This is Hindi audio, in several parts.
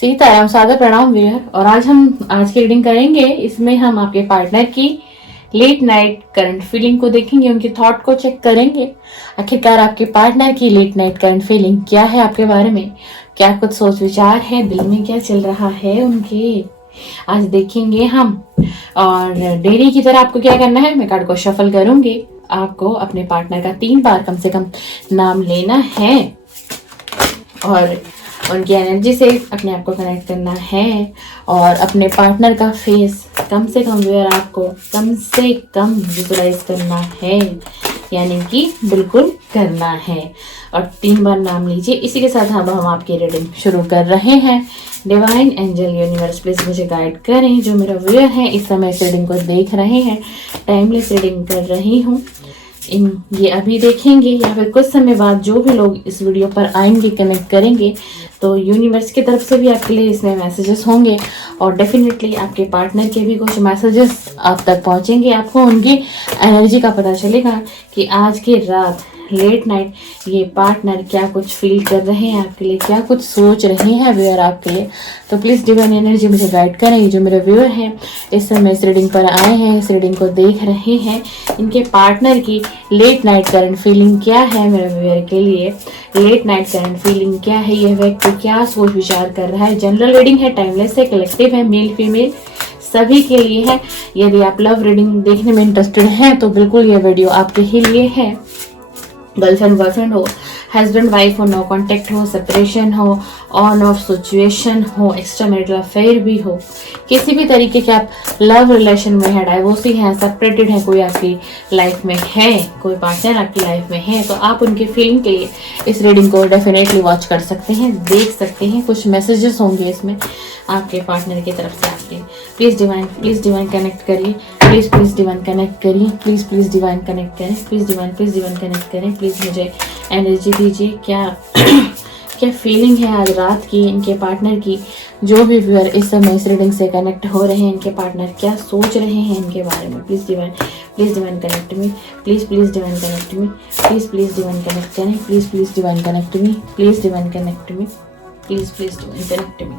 सीताराम, सादर प्रणाम व्यूअर। और आज की रीडिंग करेंगे। इसमें हम आपके पार्टनर की लेट नाइट करंट फीलिंग को देखेंगे, उनके थॉट को चेक करेंगे। आखिरकार आपके पार्टनर की लेट नाइट करंट फीलिंग क्या है आपके बारे में, क्या कुछ सोच विचार है, दिल में क्या चल रहा है उनके, आज देखेंगे हम। और डेली की तरह आपको क्या करना है, मैं कार्ड को शफल करूंगी। आपको अपने पार्टनर का 3 बार कम से कम नाम लेना है और उनकी एनर्जी से अपने आप को कनेक्ट करना है और अपने पार्टनर का फेस कम से कम व्यूअर आपको कम से कम विजुलाइज करना है, यानी कि बिल्कुल करना है। और 3 बार नाम लीजिए। इसी के साथ अब हम आपकी रीडिंग शुरू कर रहे हैं। डिवाइन एंजल यूनिवर्स प्लीज मुझे गाइड करें। जो मेरा व्यूअर है इस समय इस रीडिंग को देख रहे हैं, टाइमलेस रीडिंग कर रही हूँ, ये अभी देखेंगे या फिर कुछ समय बाद जो भी लोग इस वीडियो पर आएंगे, कनेक्ट करेंगे, तो यूनिवर्स की तरफ से भी आपके लिए इसमें मैसेजेस होंगे और डेफिनेटली आपके पार्टनर के भी कुछ मैसेजेस आप तक पहुंचेंगे। आपको उनकी एनर्जी का पता चलेगा कि आज की रात लेट नाइट ये पार्टनर क्या कुछ फील कर रहे हैं आपके लिए, क्या कुछ सोच रहे हैं व्यूअर आपके लिए। तो प्लीज़ डिवाइन एनर्जी मुझे गाइड करें। जो मेरे व्यूअर हैं इस समय इस रीडिंग पर आए हैं, इस रीडिंग को देख रहे हैं, इनके पार्टनर की लेट नाइट करंट फीलिंग क्या है मेरे व्यूअर के लिए, लेट नाइट करंट फीलिंग क्या है, यह व्यक्ति क्या सोच विचार कर रहा है। जनरल रीडिंग है, टाइमलेस है, कलेक्टिव है, मेल फीमेल सभी के लिए है। यदि आप लव रीडिंग देखने में इंटरेस्टेड हैं तो बिल्कुल ये वीडियो आपके ही लिए है। गर्लफ्रेंड बॉयफ्रेंड हो, हस्बैंड वाइफ हो, नो कांटेक्ट हो, सेपरेशन हो, ऑन ऑफ सिचुएशन हो, एक्स्ट्रा मैरिटल अफेयर भी हो, किसी भी तरीके के आप लव रिलेशन में है, डाइवोर्सी हैं, सेपरेटेड है, कोई आपकी लाइफ में है, कोई पार्टनर आपकी लाइफ में है, तो आप उनकी फीलिंग के लिए इस रीडिंग को डेफिनेटली वॉच कर सकते हैं, देख सकते हैं। कुछ मैसेजेस होंगे इसमें आपके पार्टनर की तरफ से आपके। प्लीज़ डिवाइन कनेक्ट करिए, प्लीज़ डिवाइन कनेक्ट करिए, प्लीज़ डिवाइन कनेक्ट करें, प्लीज़ डिवाइन कनेक्ट करें। प्लीज़ मुझे एनर्जी दीजिए। क्या क्या फीलिंग है आज रात की इनके पार्टनर की। जो भी व्यूअर इस समय इस रीडिंग से कनेक्ट हो रहे हैं, इनके पार्टनर क्या सोच रहे हैं इनके बारे में। Please divine connect me, please divine connect me, please divine connect करें, please divine connect me, please divine connect me, please divine connect me.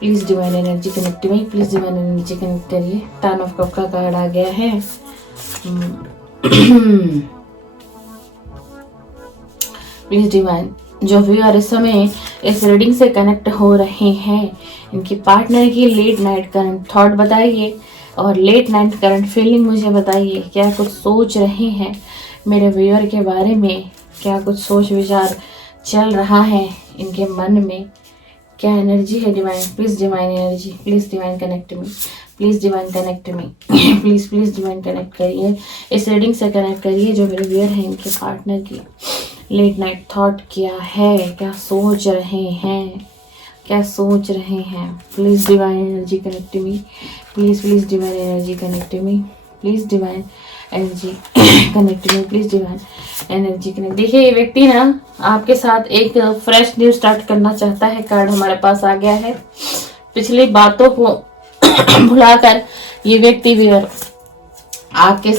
Please divine energy connect me, please divine energy connect करिए। टर्न ऑफ कप का कार्ड आ गया है। प्लीज डिवाइन, जो व्यूअर इस समय इस रीडिंग से कनेक्ट हो रहे हैं, इनकी पार्टनर की लेट नाइट करंट थॉट बताइए और लेट नाइट करंट फीलिंग मुझे बताइए। क्या कुछ सोच रहे हैं मेरे व्यूअर के बारे में, क्या कुछ सोच विचार चल रहा है इनके मन में, क्या एनर्जी है divine. Please divine energy, please divine connect me, please divine connect me, please divine connect करिए, इस रीडिंग से कनेक्ट करिए। जो मेरे व्यूअर हैं इनके पार्टनर की लेट नाइट थॉट क्या है, क्या सोच रहे हैं, क्या सोच रहे हैं। Please divine energy connect me, please divine energy connect me, please divine energy connect me, please divine energy connect. देखिए ये व्यक्ति ना आपके साथ एक फ्रेश न्यू स्टार्ट करना चाहता है। कार्ड हमारे पास आ गया है। पिछली बातों को भुलाकर ये व्यक्ति भी आपके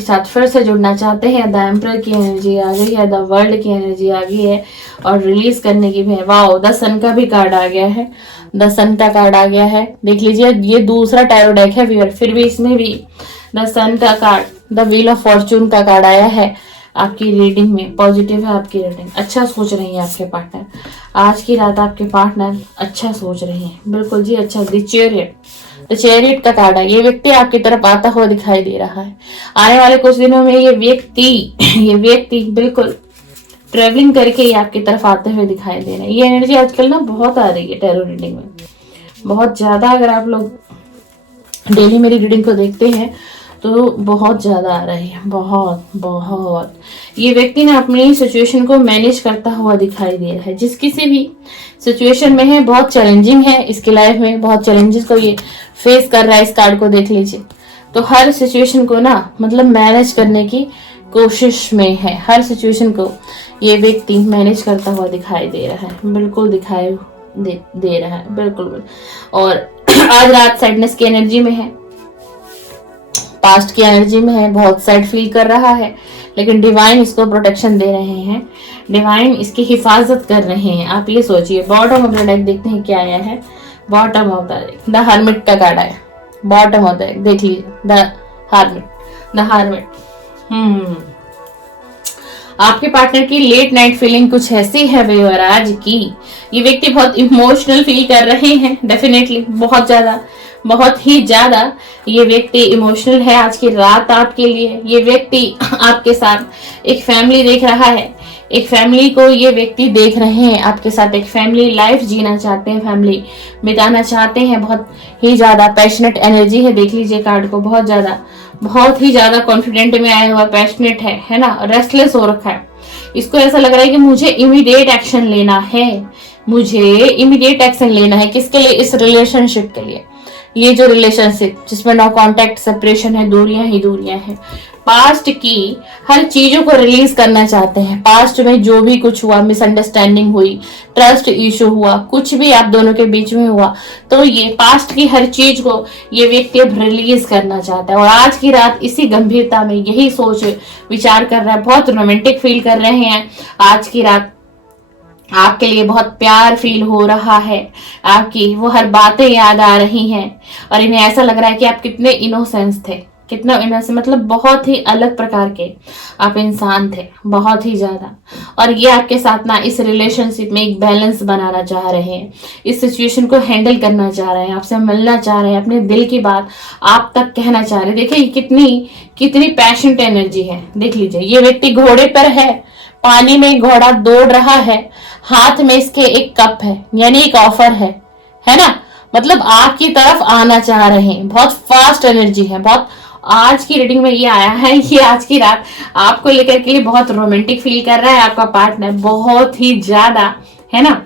साथ फिर से जुड़ना चाहते हैं। द एम्परर की एनर्जी आ गई है, द वर्ल्ड की एनर्जी आ गई है और रिलीज करने की भी है। वाओ, द सन का भी कार्ड आ गया है, द सन का कार्ड आ गया है। देख लीजिए ये दूसरा टैरो डेक है व्यूअर, फिर भी इसमें भी द सन का card, the wheel of Fortune का कार्ड आया है। आपकी रीडिंग में पॉजिटिव है आपकी रीडिंग, अच्छा सोच रही है आपके पार्टनर। आज की रात आपके पार्टनर अच्छा सोच रहे हैं, बिल्कुल जी अच्छा। द चैरियट का कार्ड है। ये व्यक्ति आपकी तरफ आता हुआ दिखाई दे रहा है। आने वाले कुछ दिनों में ये व्यक्ति बिल्कुल ट्रेवलिंग करके ही आपकी तरफ आते हुए दिखाई दे रहे हैं। ये एनर्जी आजकल ना बहुत आ रही है टैरो रीडिंग में, बहुत ज्यादा। अगर आप लोग डेली मेरी रीडिंग को देखते हैं तो बहुत ज्यादा आ रही है, बहुत। ये व्यक्ति ना अपनी सिचुएशन को मैनेज करता हुआ दिखाई दे रहा है। जिस किसी भी सिचुएशन में है, बहुत चैलेंजिंग है इसकी लाइफ में, बहुत चैलेंजेस को ये फेस कर रहा है। इस कार्ड को देख लीजिए तो हर सिचुएशन को ना मतलब मैनेज करने की कोशिश में है। हर सिचुएशन को ये व्यक्ति मैनेज करता हुआ दिखाई दे रहा है, बिल्कुल दिखाई दे रहा है, बिल्कुल। और आज रात सैडनेस की एनर्जी में है, पास्ट की एनर्जी में है, बहुत सैड फील कर रहा है, लेकिन डिवाइन इसको प्रोटेक्शन दे रहे हैं। डिवाइन इसकी हिफाजत कर रहे हैं। आप ये सोचिए। बॉटम ऑफ द डेक देखते हैं क्या आया है। Bottom of the deck the hermit का कार्ड आया। बॉटम ऑफ द डेक देख लीजिए, द हार्मिट, द हार्मिट। आपके पार्टनर की लेट नाइट फीलिंग कुछ ऐसी है व्यूअर आज की। ये व्यक्ति बहुत इमोशनल फील कर रहे हैं, डेफिनेटली बहुत ज्यादा, बहुत ही ज्यादा ये व्यक्ति इमोशनल है आज की रात आपके लिए। ये व्यक्ति आपके साथ एक फैमिली देख रहा है, एक फैमिली को ये व्यक्ति देख रहे हैं आपके साथ, एक फैमिली लाइफ जीना चाहते हैं, फैमिली बिताना चाहते हैं। बहुत ही ज्यादा पैशनेट एनर्जी है, देख लीजिए कार्ड को, बहुत ही ज्यादा कॉन्फिडेंट में आया हुआ, पैशनेट है ना, रेस्टलेस हो रखा है। इसको ऐसा लग रहा है कि मुझे इमीडिएट एक्शन लेना है, मुझे इमीडिएट एक्शन लेना है। किसके लिए? इस रिलेशनशिप के लिए। ये जो रिलेशनशिप जिसमें नो कांटेक्ट, सेपरेशन है, दूरियां ही दूरियां हैं। पास्ट की हर चीजों को रिलीज करना चाहते हैं। पास्ट में जो भी कुछ हुआ, मिसअंडरस्टैंडिंग हुई, ट्रस्ट इशू हुआ, कुछ भी आप दोनों के बीच में हुआ, तो ये पास्ट की हर चीज को ये व्यक्ति अब रिलीज करना चाहता है। और आज की रात इसी गंभीरता में यही सोच विचार कर रहा है, बहुत रोमांटिक फील कर रहे हैं। आज की रात आपके लिए बहुत प्यार फील हो रहा है, आपकी वो हर बातें याद आ रही हैं और इन्हें ऐसा लग रहा है कि आप कितने इनोसेंस थे, कितना इनोसेंस, मतलब बहुत ही अलग प्रकार के आप इंसान थे, बहुत ही ज्यादा। और ये आपके साथ ना इस रिलेशनशिप में एक बैलेंस बनाना चाह रहे हैं, इस सिचुएशन को हैंडल करना चाह रहे हैं, आपसे मिलना चाह रहे हैं, अपने दिल की बात आप तक कहना चाह रहे हैं। देखिए कितनी पैशनेट एनर्जी है। देख लीजिए, ये व्यक्ति घोड़े पर है, पानी में घोड़ा दौड़ रहा है, हाथ में इसके एक कप है, यानी एक ऑफर है ना, मतलब आपकी तरफ आना चाह रहे हैं। बहुत फास्ट एनर्जी है, बहुत। आज की रीडिंग में ये आया है, ये आज की रात आपको लेकर के लिए बहुत रोमांटिक फील कर रहा है आपका पार्टनर, बहुत ही ज्यादा, है ना।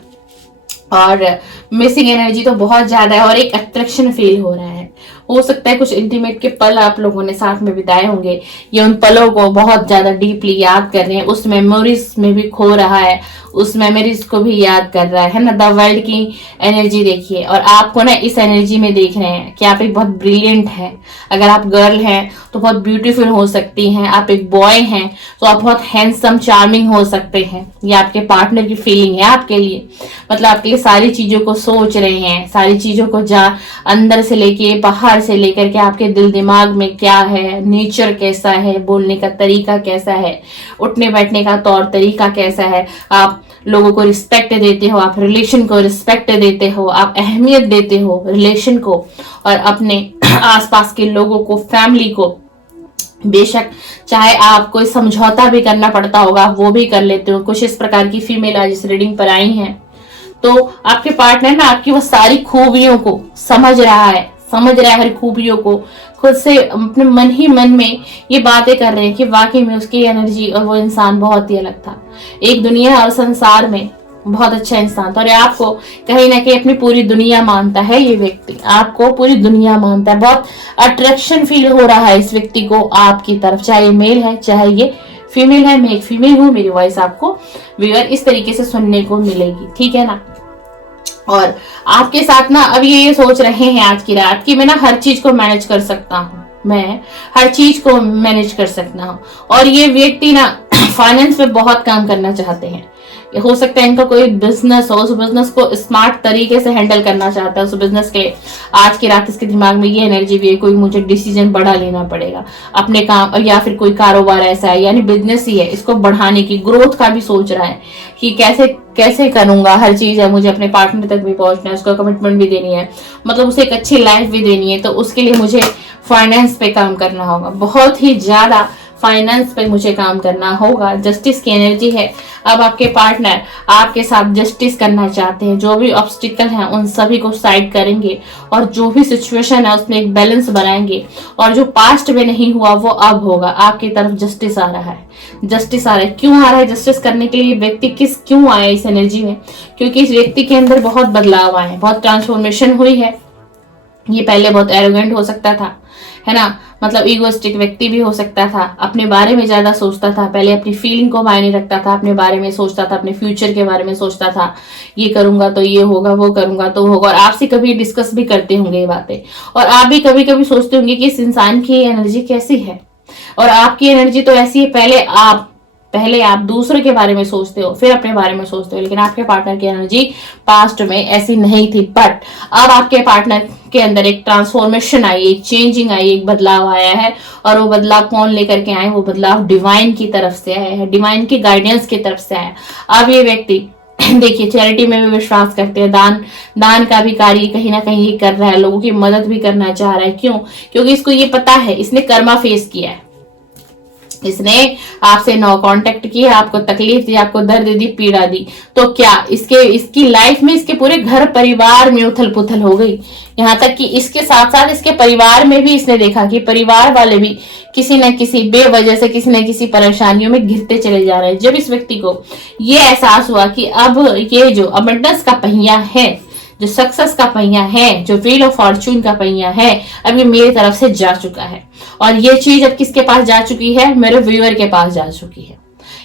और मिसिंग एनर्जी तो बहुत ज्यादा है और एक अट्रैक्शन फील हो रहा है। हो सकता है कुछ इंटीमेट के पल आप लोगों ने साथ में बिताए होंगे, ये उन पलों को बहुत ज्यादा डीपली याद कर रहे हैं, उस मेमोरीज में भी खो रहा है, उस मेमोरीज को भी याद कर रहा है ना। द वर्ल्ड की एनर्जी देखिए, और आपको ना इस एनर्जी में देख रहे हैं कि आप एक बहुत ब्रिलियंट हैं। अगर आप गर्ल हैं तो बहुत ब्यूटीफुल हो सकती हैं, आप एक बॉय हैं तो आप बहुत हैंडसम चार्मिंग हो सकते हैं। ये आपके पार्टनर की फीलिंग है आपके लिए, मतलब आपके लिए सारी चीजों को सोच रहे हैं, सारी चीजों को अंदर से लेके बाहर से लेकर के आपके दिल दिमाग में क्या है, नेचर कैसा है, बोलने का तरीका कैसा है, उठने बैठने का तौर तरीका कैसा है, आप लोगों को रिस्पेक्ट देते हो, आप रिलेशन को रिस्पेक्ट देते हो, आप अहमियत देते हो रिलेशन को और अपने आसपास के लोगों को, फैमिली को। बेशक चाहे आप कोई समझौता भी करना पड़ता होगा वो भी कर लेते हो। कुछ इस प्रकार की फीमेल आज इस रीडिंग पर आई हैं, तो आपके पार्टनर ना आपकी वो सारी खूबियों को समझ रहा है हर खूबियों को, खुद से अपने मन ही मन में ये बातें कर रहे हैं कि वाकई में उसकी एनर्जी और वो इंसान बहुत ही अलग था, एक दुनिया और संसार में बहुत अच्छा इंसान था। और आपको कहीं ना कहीं अपनी पूरी दुनिया मानता है, ये व्यक्ति आपको पूरी दुनिया मानता है। बहुत अट्रैक्शन फील हो रहा है इस व्यक्ति को आपकी तरफ, चाहे ये मेल है चाहे ये फीमेल है। मैं एक फीमेल हूँ, मेरी वॉइस आपको व्यूअर इस तरीके से सुनने को मिलेगी, ठीक है ना। और आपके साथ ना अब ये सोच रहे हैं आज की रात कि मैं ना हर चीज को मैनेज कर सकता हूँ, मैं हर चीज को मैनेज कर सकता हूँ। और ये व्यक्ति ना फाइनेंस में बहुत काम करना चाहते हैं। हो सकता है इनका कोई बिजनेस हो, उस बिजनेस को स्मार्ट तरीके से हैंडल करना चाहता है। उस बिजनेस के आज की रात इसके दिमाग में ये एनर्जी भी है, कोई मुझे डिसीजन बड़ा लेना पड़ेगा अपने काम, या फिर कोई कारोबार ऐसा है, यानी बिजनेस ही है, इसको बढ़ाने की, ग्रोथ का भी सोच रहा है कि कैसे करूंगा, हर चीज है, मुझे अपने पार्टनर तक भी पहुंचना है, उसको कमिटमेंट भी देनी है, मतलब उसे एक अच्छी लाइफ भी देनी है, तो उसके लिए मुझे फाइनेंस पे काम करना होगा, बहुत ही ज्यादा फाइनेंस पे मुझे काम करना होगा। जस्टिस की एनर्जी है। अब आपके पार्टनर आपके साथ जस्टिस करना चाहते हैं, जो भी ऑब्स्टिकल हैं उन सभी को साइड करेंगे और जो भी सिचुएशन है उसमें एक बैलेंस बनाएंगे, और जो पास्ट में नहीं हुआ वो अब होगा। आपकी तरफ जस्टिस आ रहा है, जस्टिस आ रहा है। क्यों आ रहा है जस्टिस करने के लिए? व्यक्ति क्यों आया इस एनर्जी में? क्योंकि इस व्यक्ति के अंदर बहुत बदलाव आए, बहुत ट्रांसफॉर्मेशन हुई है। ये पहले बहुत एरोगेंट हो सकता था, है ना, मतलब ईगोइस्टिक व्यक्ति भी हो सकता था, अपने बारे में ज्यादा सोचता था, पहले अपनी फीलिंग को मायने रखता था, अपने बारे में सोचता था, अपने फ्यूचर के बारे में सोचता था, ये करूंगा तो ये होगा, वो करूंगा तो होगा। और आपसे कभी डिस्कस भी करते होंगे ये बातें, और आप भी कभी कभी सोचते होंगे कि इस इंसान की एनर्जी कैसी है, और आपकी एनर्जी तो ऐसी है, पहले आप पहले आप दूसरे के बारे में सोचते हो, फिर अपने बारे में सोचते हो, लेकिन आपके पार्टनर की एनर्जी पास्ट में ऐसी नहीं थी। बट अब आपके पार्टनर के अंदर एक ट्रांसफॉर्मेशन आई, एक चेंजिंग आई, एक बदलाव आया है। और वो बदलाव कौन लेकर के आए? वो बदलाव डिवाइन की तरफ से आया है, डिवाइन की गाइडेंस की तरफ से आया। अब ये व्यक्ति देखिए चैरिटी में भी विश्वास करते हैं, दान का भी कार्य कहीं ना कहीं ये कर रहा है, लोगों की मदद भी करना चाह रहा है। क्यों? क्योंकि इसको ये पता है, इसने कर्मा फेस किया है, इसने आपसे नो कांटेक्ट किया, आपको तकलीफ दी, आपको दर्द दी, पीड़ा दी, तो क्या इसकी लाइफ में इसके पूरे घर परिवार में उथल पुथल हो गई। यहाँ तक कि इसके साथ साथ इसके परिवार में भी इसने देखा कि परिवार वाले भी किसी न किसी बेवजह से किसी न किसी परेशानियों में घिरते चले जा रहे हैं। जब इस व्यक्ति को ये एहसास हुआ कि अब ये जो अबंडेंस का पहिया है, जो सक्सेस का पहिया है, जो व्हील ऑफ फॉर्चून का पहिया है, अब ये मेरी तरफ से जा चुका है। और ये चीज अब किसके पास जा चुकी है? मेरे व्यूअर के पास जा चुकी है।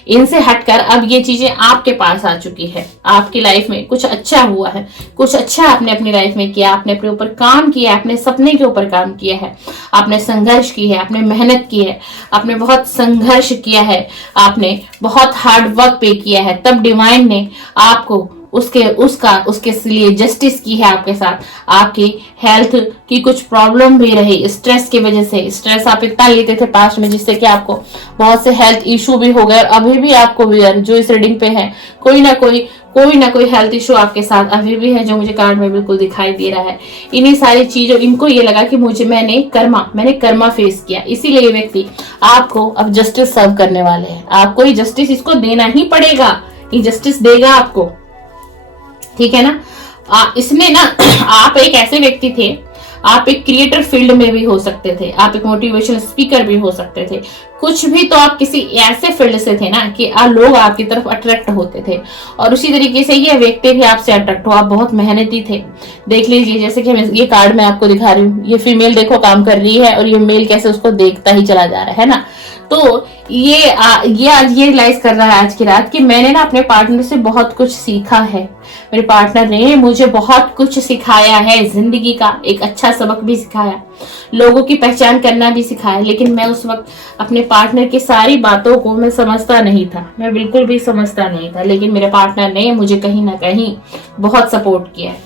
इनसे हटकर अब ये चीजें आपके पास आ चुकी है। आपकी लाइफ में कुछ अच्छा हुआ है, कुछ अच्छा आपने अपनी लाइफ में किया, आपने अपने ऊपर काम किया, अपने सपने के ऊपर काम किया है, आपने संघर्ष की है, आपने मेहनत की है, आपने बहुत संघर्ष किया है, आपने बहुत हार्ड वर्क पे किया है। तब डिवाइन ने आपको उसके लिए जस्टिस की है आपके साथ। आपकी हेल्थ की कुछ प्रॉब्लम भी रही स्ट्रेस की वजह से, स्ट्रेस आप इतना लेते थे पास्ट में जिससे कि आपको बहुत से हेल्थ इशू भी हो गए। और अभी भी आपको भी जो इस रीडिंग पे है कोई ना कोई हेल्थ इशू आपके साथ अभी भी है, जो मुझे कार्ड में बिल्कुल दिखाई दे रहा है। इन्हीं सारी चीजों, इनको ये लगा कि मैंने कर्मा फेस किया, इसीलिए ये व्यक्ति आपको अब जस्टिस सर्व करने वाले हैं। आपको ये जस्टिस इसको देना ही पड़ेगा, ये जस्टिस देगा आपको, ठीक है ना। इसने ना आप एक ऐसे व्यक्ति थे, आप एक क्रिएटर फील्ड में भी हो सकते थे, आप एक मोटिवेशनल स्पीकर भी हो सकते थे, कुछ भी तो आप किसी ऐसे फील्ड से थे ना कि लोग आपकी तरफ अट्रैक्ट होते थे। और उसी तरीके से ये व्यक्ति भी आपसे अट्रैक्ट हो, आप बहुत मेहनती थे। देख लीजिए जैसे कि ये कार्ड मैं आपको दिखा रही हूँ, ये फीमेल देखो काम कर रही है और ये मेल कैसे उसको देखता ही चला जा रहा है ना। तो ये आज ये रियलाइज कर रहा है आज की रात कि मैंने ना अपने पार्टनर से बहुत कुछ सीखा है, मेरे पार्टनर ने मुझे बहुत कुछ सिखाया है, जिंदगी का एक अच्छा सबक भी सिखाया, लोगों की पहचान करना भी सिखाया। लेकिन मैं उस वक्त अपने पार्टनर की सारी बातों को मैं समझता नहीं था, मैं बिल्कुल भी समझता नहीं था, लेकिन मेरे पार्टनर ने मुझे कहीं ना कहीं बहुत सपोर्ट किया है।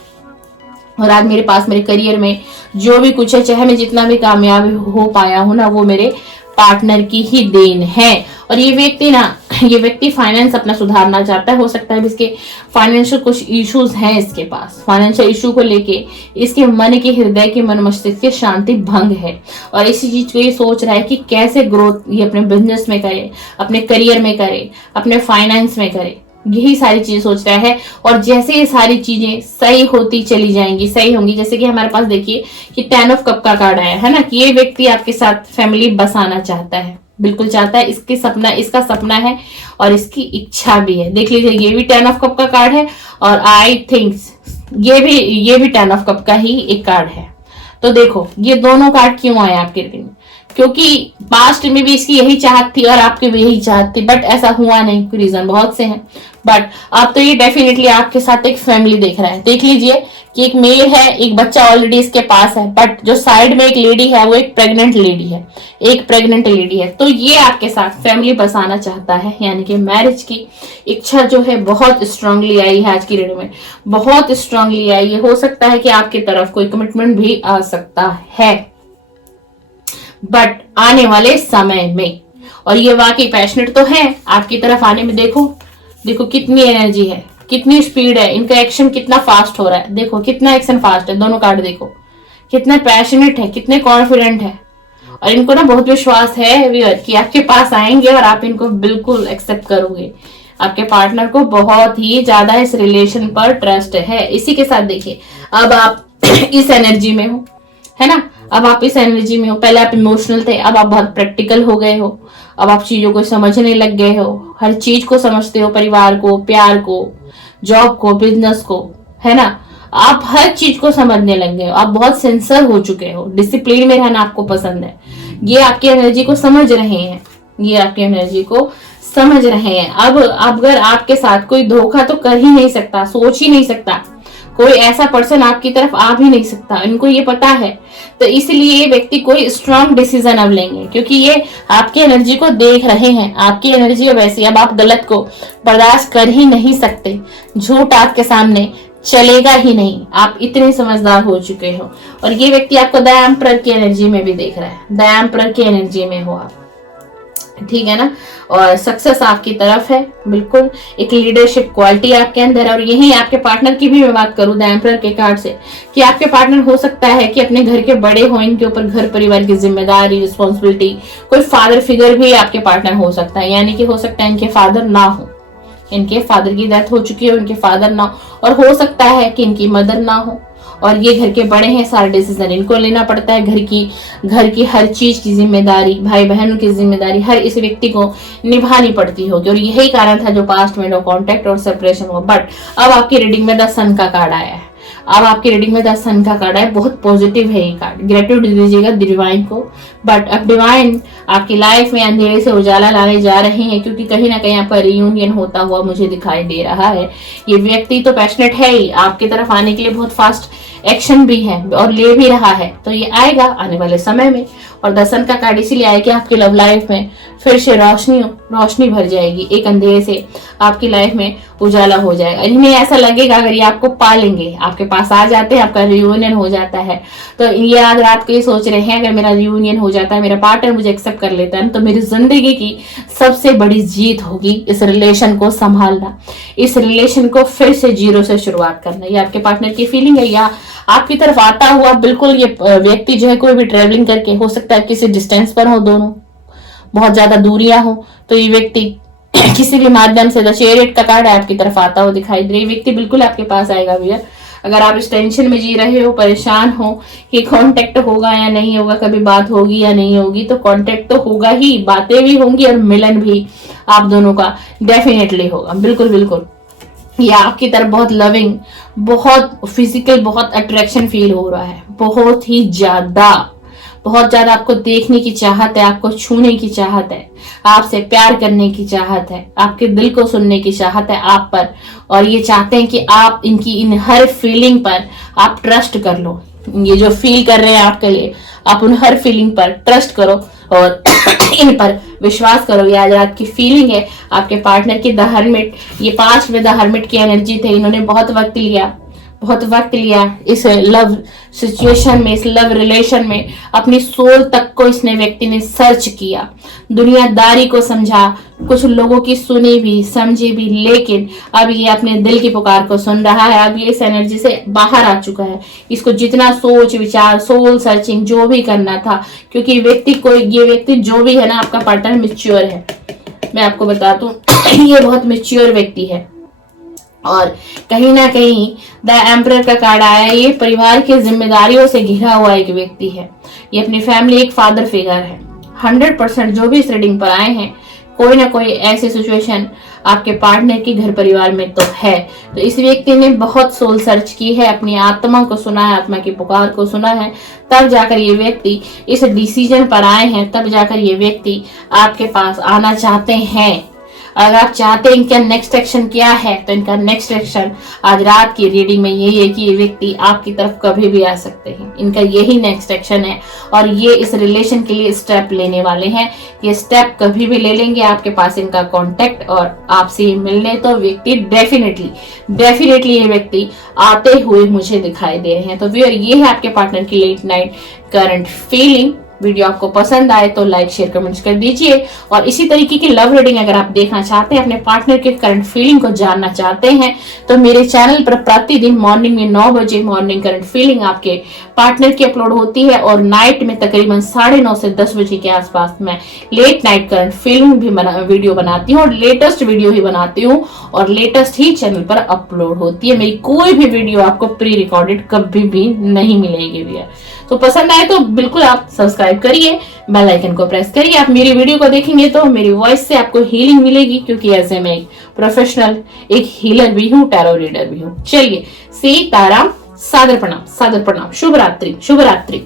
और आज मेरे पास मेरे करियर में जो भी कुछ है, चाहे मैं जितना भी कामयाब हो पाया हूं ना, वो मेरे पार्टनर की ही देन है। और ये व्यक्ति फाइनेंस अपना सुधारना चाहता है। हो सकता है इसके फाइनेंशियल कुछ इश्यूज हैं, इसके पास फाइनेंशियल इशू को लेके इसके मन के हृदय के मन मस्तिष्क की शांति भंग है। और इसी चीज को ये सोच रहा है कि कैसे ग्रोथ ये अपने बिजनेस में करे, अपने करियर में करे, अपने फाइनेंस में करे, यही सारी चीजें सोच रहा है। और जैसे ये सारी चीजें सही होती चली जाएंगी, सही होंगी, जैसे कि हमारे पास देखिए कि 10 ऑफ कप का कार्ड आया है ना, कि ये व्यक्ति आपके साथ फैमिली बसाना चाहता है, बिल्कुल चाहता है, इसका सपना है और इसकी इच्छा भी है। देख लीजिए ये भी 10 ऑफ कप का कार्ड है और आई थिंक ये भी 10 ऑफ कप का ही एक कार्ड है। तो देखो ये दोनों कार्ड क्यों आए आपके रीडिंग में, क्योंकि पास्ट में भी इसकी यही चाहत थी और आपकी भी यही चाहत थी, बट ऐसा हुआ नहीं, रीजन बहुत से हैं। बट अब तो ये डेफिनेटली आपके साथ एक फैमिली देख रहा है। देख लीजिए कि एक मेल है, एक बच्चा ऑलरेडी इसके पास है, बट जो साइड में एक लेडी है वो एक प्रेग्नेंट लेडी है। तो ये आपके साथ फैमिली बसाना चाहता है, यानी कि मैरिज की इच्छा जो है बहुत स्ट्रांगली आई है आज की रीडिंग में, बहुत स्ट्रांगली आई है। हो सकता है कि आपकी तरफ कोई कमिटमेंट भी आ सकता है, बट आने वाले समय में। और ये वाकई पैशनेट तो है आपकी तरफ आने में। देखो कितनी एनर्जी है, कितनी स्पीड है, इनका एक्शन कितना फास्ट हो रहा है। देखो कितना एक्शन फास्ट है, दोनों कार्ड देखो कितना पैशनेट है, कितने कॉन्फिडेंट है। और इनको ना बहुत विश्वास है व्यूअर कि आपके पास आएंगे और आप इनको बिल्कुल एक्सेप्ट करोगे। आपके पार्टनर को बहुत ही ज्यादा इस रिलेशन पर ट्रस्ट है। इसी के साथ देखिए अब आप इस एनर्जी में हो, है ना, अब आप इस एनर्जी में हो। पहले आप इमोशनल थे, अब आप बहुत प्रैक्टिकल हो गए हो, अब आप चीजों को समझने लग गए हो, हर चीज को समझते हो, परिवार को, प्यार को, जॉब को, बिजनेस को, है ना, आप हर चीज को समझने लग गए हो, आप बहुत सिंसियर हो चुके हो, डिसिप्लिन में रहना आपको पसंद है। ये आपकी एनर्जी को समझ रहे हैं, ये आपकी एनर्जी को समझ रहे हैं। अब अगर आपके साथ कोई धोखा तो कर ही नहीं सकता, सोच ही नहीं सकता, कोई ऐसा पर्सन आपकी तरफ आ भी नहीं सकता, इनको ये पता है। तो इसलिए ये व्यक्ति कोई स्ट्रांग डिसीजन अब लेंगे, क्योंकि ये आपकी एनर्जी को देख रहे हैं। आपकी एनर्जी अब ऐसी, अब आप गलत को बर्दाश्त कर ही नहीं सकते, झूठ आपके सामने चलेगा ही नहीं, आप इतने समझदार हो चुके हो। और ये व्यक्ति आपको द एम्परर की एनर्जी में भी देख रहा है, द एम्परर की एनर्जी में हो आप, ठीक है ना। और सक्सेस आपकी तरफ है, बिल्कुल एक लीडरशिप क्वालिटी आपके अंदर है। और यही आपके पार्टनर की भी मैं बात करूं द एम्परर के कार्ड से, कि आपके पार्टनर हो सकता है कि अपने घर के बड़े हो, इनके ऊपर घर परिवार की जिम्मेदारी, रिस्पॉन्सिबिलिटी, कोई फादर फिगर भी आपके पार्टनर हो सकता है, यानी कि हो सकता है इनके फादर ना हो, इनके फादर की डेथ हो चुकी है, इनके फादर ना हो, और हो सकता है कि इनकी मदर ना हो, और ये घर के बड़े हैं, सारे डिसीजन इनको लेना पड़ता है। घर की हर चीज की जिम्मेदारी, भाई बहनों की जिम्मेदारी हर इस व्यक्ति को निभानी पड़ती होगी। और यही कारण था जो पास्ट में नो कॉन्टेक्ट और सेपरेशन हुआ। बट अब आपकी रीडिंग में द सन का कार्ड आया है, अब आपकी रीडिंग में द सन का कार्ड है, बहुत पॉजिटिव है ये कार्ड। ग्रेटिट्यूड दीजिएगा डिवाइन को। बट अब डिवाइन आपकी लाइफ में अंधेरे से उजाला लाने जा रहे हैं, क्योंकि कहीं ना कहीं यहाँ पर रियूनियन होता हुआ मुझे दिखाई दे रहा है। ये व्यक्ति तो पैशनेट है ही, आपकी तरफ आने के लिए बहुत फास्ट एक्शन भी है और ले भी रहा है, तो ये आएगा आने वाले समय में। और द सन का कार्ड इसीलिए आया कि आपकी लव लाइफ में फिर से रोशनी भर जाएगी, एक अंधेरे से आपकी लाइफ में उजाला हो जाएगा। इन्हें ऐसा लगेगा अगर ये आपको पालेंगे, आपके पास आ जाते हैं, आपका रियूनियन हो जाता है, तो ये आज रात को ये सोच रहे हैं अगर मेरा रियूनियन हो जाता है, मेरा पार्टनर मुझे एक्सेप्ट कर लेता है, तो मेरी जिंदगी की सबसे बड़ी जीत होगी इस रिलेशन को संभालना, इस रिलेशन को फिर से जीरो से शुरुआत करना। ये आपके पार्टनर की फीलिंग है। या आपकी तरफ आता हुआ बिल्कुल ये व्यक्ति जो है कोई भी ट्रेवलिंग करके, हो सकता है किसी डिस्टेंस पर हो, दोनों बहुत ज्यादा दूरियां हो, तो ये व्यक्ति किसी भी माध्यम से, द चैरियट का कार्ड आपकी तरफ आता हुआ दिखाई दे रही है। व्यक्ति बिल्कुल आपके पास आएगा भैया। अगर आप इस टेंशन में जी रहे हो, परेशान हो कि कांटेक्ट होगा या नहीं होगा, कभी बात होगी या नहीं होगी, तो कांटेक्ट तो होगा ही, बातें भी होंगी और मिलन भी आप दोनों का डेफिनेटली होगा। बिल्कुल बिल्कुल ये आपकी तरफ बहुत लविंग, बहुत फिजिकल, बहुत अट्रैक्शन फील हो रहा है, बहुत ज्यादा आपको देखने की चाहत है, आपको छूने की चाहत है, आपसे प्यार करने की चाहत है, आपके दिल को सुनने की चाहत है आप पर। और ये चाहते हैं कि आप इनकी इन हर फीलिंग पर आप ट्रस्ट कर लो। ये जो फील कर रहे हैं आपके लिए, आप उन हर फीलिंग पर ट्रस्ट करो और इन पर विश्वास करो। ये आज रात की फीलिंग है आपके पार्टनर की द हर्मिट। ये 5 में द हर्मिट की एनर्जी थे। इन्होंने बहुत वक्त लिया इस लव सिचुएशन में, इस लव रिलेशन में। अपनी सोल तक को इसने व्यक्ति ने सर्च किया, दुनियादारी को समझा, कुछ लोगों की सुनी भी, समझी भी, लेकिन अब ये अपने दिल की पुकार को सुन रहा है। अब ये इस एनर्जी से बाहर आ चुका है। इसको जितना सोच विचार, सोल सर्चिंग जो भी करना था, क्योंकि ये व्यक्ति जो भी है ना, आपका पार्टनर मैच्योर है। मैं आपको बता दूं ये बहुत मैच्योर व्यक्ति है। और कहीं ना कहीं द एम्परर का कार्ड आया, ये परिवार की जिम्मेदारियों से घिरा हुआ एक व्यक्ति है। ये अपनी फैमिली, एक फादर फिगर है। 100% जो भी इस रीडिंग पर आए हैं, कोई ना कोई ऐसी सिचुएशन आपके पार्टनर की घर परिवार में तो है। तो इस व्यक्ति ने बहुत सोल सर्च की है, अपनी आत्मा को सुना है, आत्मा की पुकार को सुना है, तब जाकर ये व्यक्ति इस डिसीजन पर आए हैं, तब जाकर ये व्यक्ति आपके पास आना चाहते हैं। अगर आप चाहते हैं इनका नेक्स्ट एक्शन क्या है, तो इनका नेक्स्ट एक्शन आज रात की रीडिंग में यही है कि ये व्यक्ति आपकी तरफ कभी भी आ सकते हैं। इनका यही नेक्स्ट एक्शन है और ये इस रिलेशन के लिए स्टेप लेने वाले हैं। ये स्टेप कभी भी ले लेंगे, आपके पास इनका कांटेक्ट और आपसे मिलने, तो व्यक्ति डेफिनेटली ये व्यक्ति आते हुए मुझे दिखाई दे रहे हैं। तो व्यूअर, ये है आपके पार्टनर की late night current feeling. Video आपको पसंद आए तो लाइक शेयर कमेंट्स कर दीजिए। और इसी तरीके की लव रीडिंग अगर आप देखना चाहते हैं, अपने पार्टनर के करंट फीलिंग को जानना चाहते हैं, तो मेरे चैनल पर प्रतिदिन मॉर्निंग में 9 बजे मॉर्निंग करंट फीलिंग आपके पार्टनर की अपलोड होती है। और नाइट में तकरीबन 9:30 से 10 बजे के आसपास मैं लेट नाइट करंट फीलिंग भी वीडियो बनाती हूँ और लेटेस्ट वीडियो ही बनाती हूँ और लेटेस्ट ही चैनल पर अपलोड होती है। मेरी कोई भी वीडियो आपको प्री रिकॉर्डेड कभी भी नहीं मिलेगी भैया। तो पसंद आए तो बिल्कुल आप सब्सक्राइब करिए, बेल आइकन को प्रेस करिए। आप मेरी वीडियो को देखेंगे तो मेरी वॉइस से आपको हीलिंग मिलेगी, क्योंकि ऐसे मैं एक प्रोफेशनल, एक हीलर भी हूँ, टैरो रीडर भी हूँ। चलिए, सीताराम, सादर प्रणाम, शुभ रात्रि।